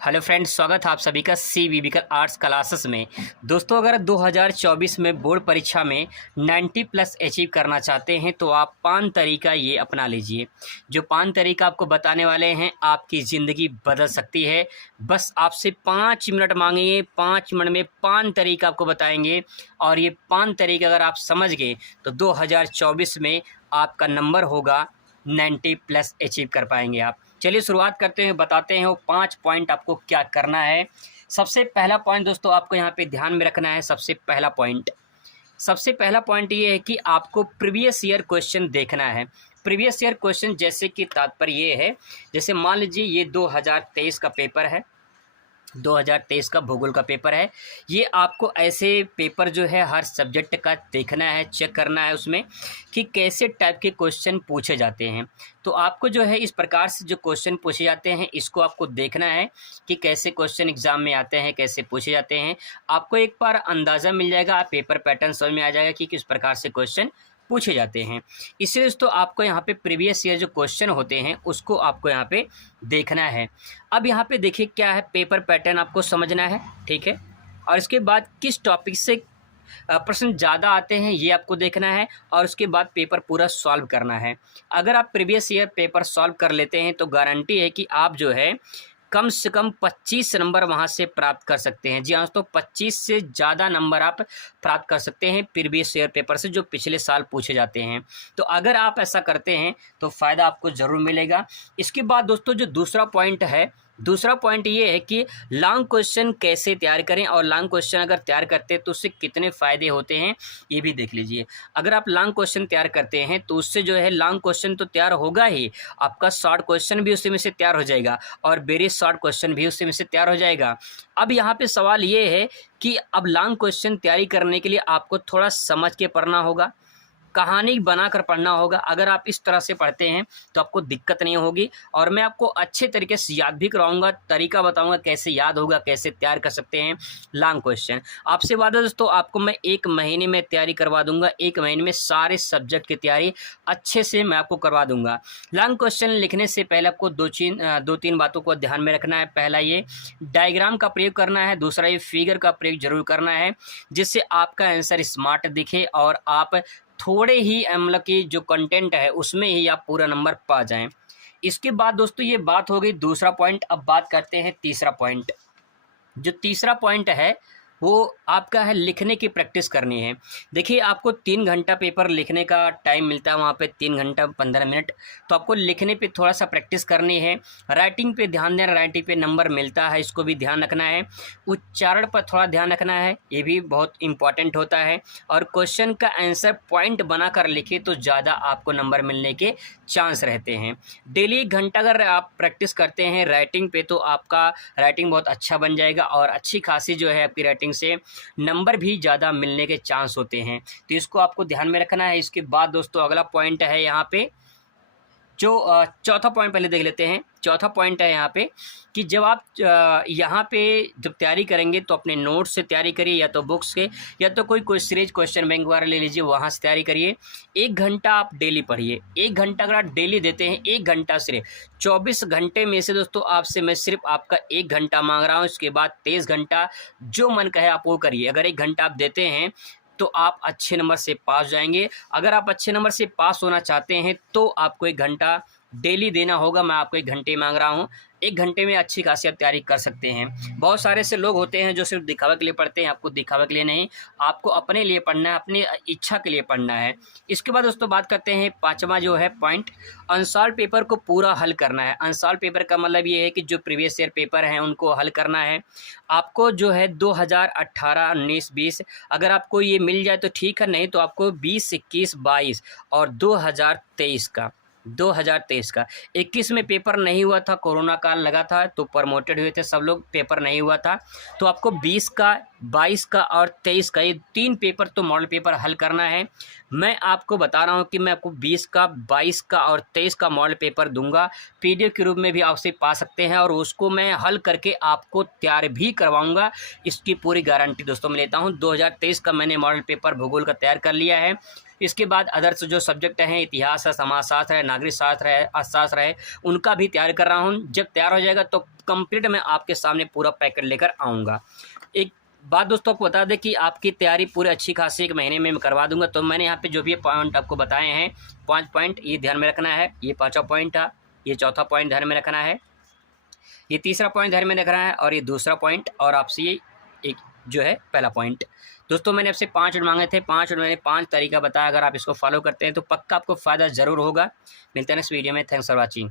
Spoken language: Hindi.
हेलो फ्रेंड्स, स्वागत है आप सभी का CVB आर्ट्स क्लासेस में। दोस्तों, अगर 2024 में बोर्ड परीक्षा में 90 प्लस अचीव करना चाहते हैं तो आप 5 तरीका ये अपना लीजिए। जो 5 तरीका आपको बताने वाले हैं, आपकी ज़िंदगी बदल सकती है। बस आपसे 5 मिनट मांगेंगे, 5 मिनट में 5 तरीका आपको बताएंगे और ये 5 तरीके अगर आप समझ गए तो 2024 में आपका नंबर होगा 90 प्लस अचीव कर पाएंगे आप। चलिए शुरुआत करते हैं, बताते हैं वो 5 पॉइंट आपको क्या करना है। सबसे पहला पॉइंट दोस्तों आपको यहाँ पे ध्यान में रखना है। सबसे पहला पॉइंट ये है कि आपको प्रीवियस ईयर क्वेश्चन देखना है। प्रीवियस ईयर क्वेश्चन जैसे कि तात्पर्य ये है, जैसे मान लीजिए ये 2023 का पेपर है, 2023 का भूगोल का पेपर है। ये आपको ऐसे पेपर जो है हर सब्जेक्ट का देखना है, चेक करना है उसमें कि कैसे टाइप के क्वेश्चन पूछे जाते हैं। तो आपको जो है इस प्रकार से जो क्वेश्चन पूछे जाते हैं इसको आपको देखना है कि कैसे क्वेश्चन एग्जाम में आते हैं, कैसे पूछे जाते हैं। आपको एक बार अंदाज़ा मिल जाएगा, पेपर पैटर्न समझ में आ जाएगा कि किस प्रकार से क्वेश्चन पूछे जाते हैं। इसलिए दोस्तों आपको यहाँ पे प्रीवियस ईयर जो क्वेश्चन होते हैं उसको आपको यहाँ पे देखना है। अब यहाँ पे देखिए क्या है, पेपर पैटर्न आपको समझना है, ठीक है। और इसके बाद किस टॉपिक से प्रश्न ज़्यादा आते हैं ये आपको देखना है और उसके बाद पेपर पूरा सॉल्व करना है। अगर आप प्रीवियस ईयर पेपर सॉल्व कर लेते हैं तो गारंटी है कि आप जो है कम से कम 25 नंबर वहाँ से प्राप्त कर सकते हैं। जी हाँ दोस्तों, 25 से ज़्यादा नंबर आप प्राप्त कर सकते हैं प्रीवियस ईयर पेपर से जो पिछले साल पूछे जाते हैं। तो अगर आप ऐसा करते हैं तो फ़ायदा आपको ज़रूर मिलेगा। इसके बाद दोस्तों जो दूसरा पॉइंट ये है कि लॉन्ग क्वेश्चन कैसे तैयार करें और लॉन्ग क्वेश्चन अगर तैयार करते हैं तो उससे कितने फ़ायदे होते हैं ये भी देख लीजिए। अगर आप लॉन्ग क्वेश्चन तैयार करते हैं तो उससे जो है लॉन्ग क्वेश्चन तो तैयार होगा ही, आपका शॉर्ट क्वेश्चन भी उसी में से तैयार हो जाएगा और वेरी शॉर्ट क्वेश्चन भी उसी में से तैयार हो जाएगा। अब यहाँ पे सवाल ये है कि अब लॉन्ग क्वेश्चन तैयारी करने के लिए आपको थोड़ा समझ के पढ़ना होगा, कहानी बनाकर पढ़ना होगा। अगर आप इस तरह से पढ़ते हैं तो आपको दिक्कत नहीं होगी और मैं आपको अच्छे तरीके से याद भी कराऊंगा, तरीका बताऊंगा कैसे याद होगा, कैसे तैयार कर सकते हैं लॉन्ग क्वेश्चन। आपसे वादा दोस्तों, आपको मैं 1 महीने में तैयारी करवा दूंगा। 1 महीने में सारे सब्जेक्ट की तैयारी अच्छे से मैं आपको करवा दूंगा। लॉन्ग क्वेश्चन लिखने से पहले आपको 2-3 बातों को ध्यान में रखना है। पहला ये डायग्राम का प्रयोग करना है, दूसरा ये फिगर का प्रयोग जरूर करना है जिससे आपका आंसर स्मार्ट दिखे और आप थोड़े ही मतलब कि जो कंटेंट है उसमें ही आप पूरा नंबर पा जाएं। इसके बाद दोस्तों ये बात हो गई दूसरा पॉइंट। अब बात करते हैं तीसरा पॉइंट। जो तीसरा पॉइंट है वो आपका है लिखने की प्रैक्टिस करनी है। देखिए आपको 3 घंटा पेपर लिखने का टाइम मिलता है, वहाँ पे 3 घंटा 15 मिनट, तो आपको लिखने पे थोड़ा सा प्रैक्टिस करनी है। राइटिंग पे ध्यान देना, राइटिंग पे नंबर मिलता है, इसको भी ध्यान रखना है। उच्चारण पर थोड़ा ध्यान रखना है, ये भी बहुत इंपॉर्टेंट होता है। और क्वेश्चन का आंसर पॉइंट बनाकर लिखे तो ज़्यादा आपको नंबर मिलने के चांस रहते हैं। डेली 1 घंटा अगर आप प्रैक्टिस करते हैं राइटिंग पे तो आपका राइटिंग बहुत अच्छा बन जाएगा और अच्छी खासी जो है आपकी राइटिंग से नंबर भी ज़्यादा मिलने के चांस होते हैं। तो इसको आपको ध्यान में रखना है। इसके बाद दोस्तों अगला पॉइंट है यहाँ पे जो चौथा पॉइंट पहले देख लेते हैं। चौथा पॉइंट है यहाँ पे कि जब आप यहाँ पे जब तैयारी करेंगे तो अपने नोट्स से तैयारी करिए, या तो बुक्स के या तो कोई सीरीज क्वेश्चन बैंक वगैरह ले लीजिए, वहाँ से तैयारी करिए। 1 घंटा आप डेली पढ़िए। 1 घंटा अगर आप डेली देते हैं, 1 घंटा सिर्फ 24 घंटे में से दोस्तों आपसे मैं सिर्फ आपका 1 घंटा मांग रहा हूँ। इसके बाद 23 घंटा जो मन कहे आप वो करिए। अगर 1 घंटा आप देते हैं तो आप अच्छे नंबर से पास जाएंगे। अगर आप अच्छे नंबर से पास होना चाहते हैं तो आपको 1 घंटा डेली देना होगा। मैं आपको 1 घंटे मांग रहा हूँ। 1 घंटे में अच्छी खासी आप तैयारी कर सकते हैं। बहुत सारे ऐसे लोग होते हैं जो सिर्फ दिखावे के लिए पढ़ते हैं, आपको दिखावे के लिए नहीं, आपको अपने लिए पढ़ना है, अपनी इच्छा के लिए पढ़ना है। इसके बाद दोस्तों बात करते हैं 5वां जो है पॉइंट, अनसॉल्व पेपर को पूरा हल करना है। अनसॉल्व पेपर का मतलब ये है कि जो प्रीवियस ईयर पेपर हैं उनको हल करना है। आपको जो है 2018, 19, 20 अगर आपको ये मिल जाए तो ठीक है, नहीं तो आपको 20, 21, 22 और 2023 का 21 में पेपर नहीं हुआ था, कोरोना काल लगा था तो प्रमोटेड हुए थे सब लोग, पेपर नहीं हुआ था। तो आपको 20 का 22 का और 23 का, ये 3 पेपर तो मॉडल पेपर हल करना है। मैं आपको बता रहा हूँ कि मैं आपको 20 का, 22 का और 23 का मॉडल पेपर दूंगा, पीडीएफ के रूप में भी आपसे पा सकते हैं, और उसको मैं हल करके आपको तैयार भी करवाऊंगा। इसकी पूरी गारंटी दोस्तों मैं लेता हूँ। 2023 का मैंने मॉडल पेपर भूगोल का तैयार कर लिया है। इसके बाद अदर्स जो सब्जेक्ट हैं, इतिहास है, समाजशास्त्र है, नागरिक शास्त्र है, अर्थशास्त्र है, उनका भी तैयार कर रहा हूँ। जब तैयार हो जाएगा तो कंप्लीट मैं आपके सामने पूरा पैकेट लेकर आऊँगा। एक बात दोस्तों आपको बता दें कि आपकी तैयारी पूरी अच्छी खासी 1 महीने में मैं करवा दूंगा। तो मैंने यहाँ पे जो भी पॉइंट आपको बताए हैं, 5 पॉइंट, ये ध्यान में रखना है। ये 5वां पॉइंट था, ये 4था पॉइंट ध्यान में रखना है, ये 3रा पॉइंट ध्यान में रखना है, और ये 2रा पॉइंट, और आपसे ये एक जो है पहला पॉइंट। दोस्तों मैंने आपसे 5 मिनट मांगे थे, 5 मिनट मैंने 5 तरीका बताया। अगर आप इसको फॉलो करते हैं तो पक्का आपको फ़ायदा ज़रूर होगा। मिलते हैं नेक्स्ट वीडियो में। Thanks for watching.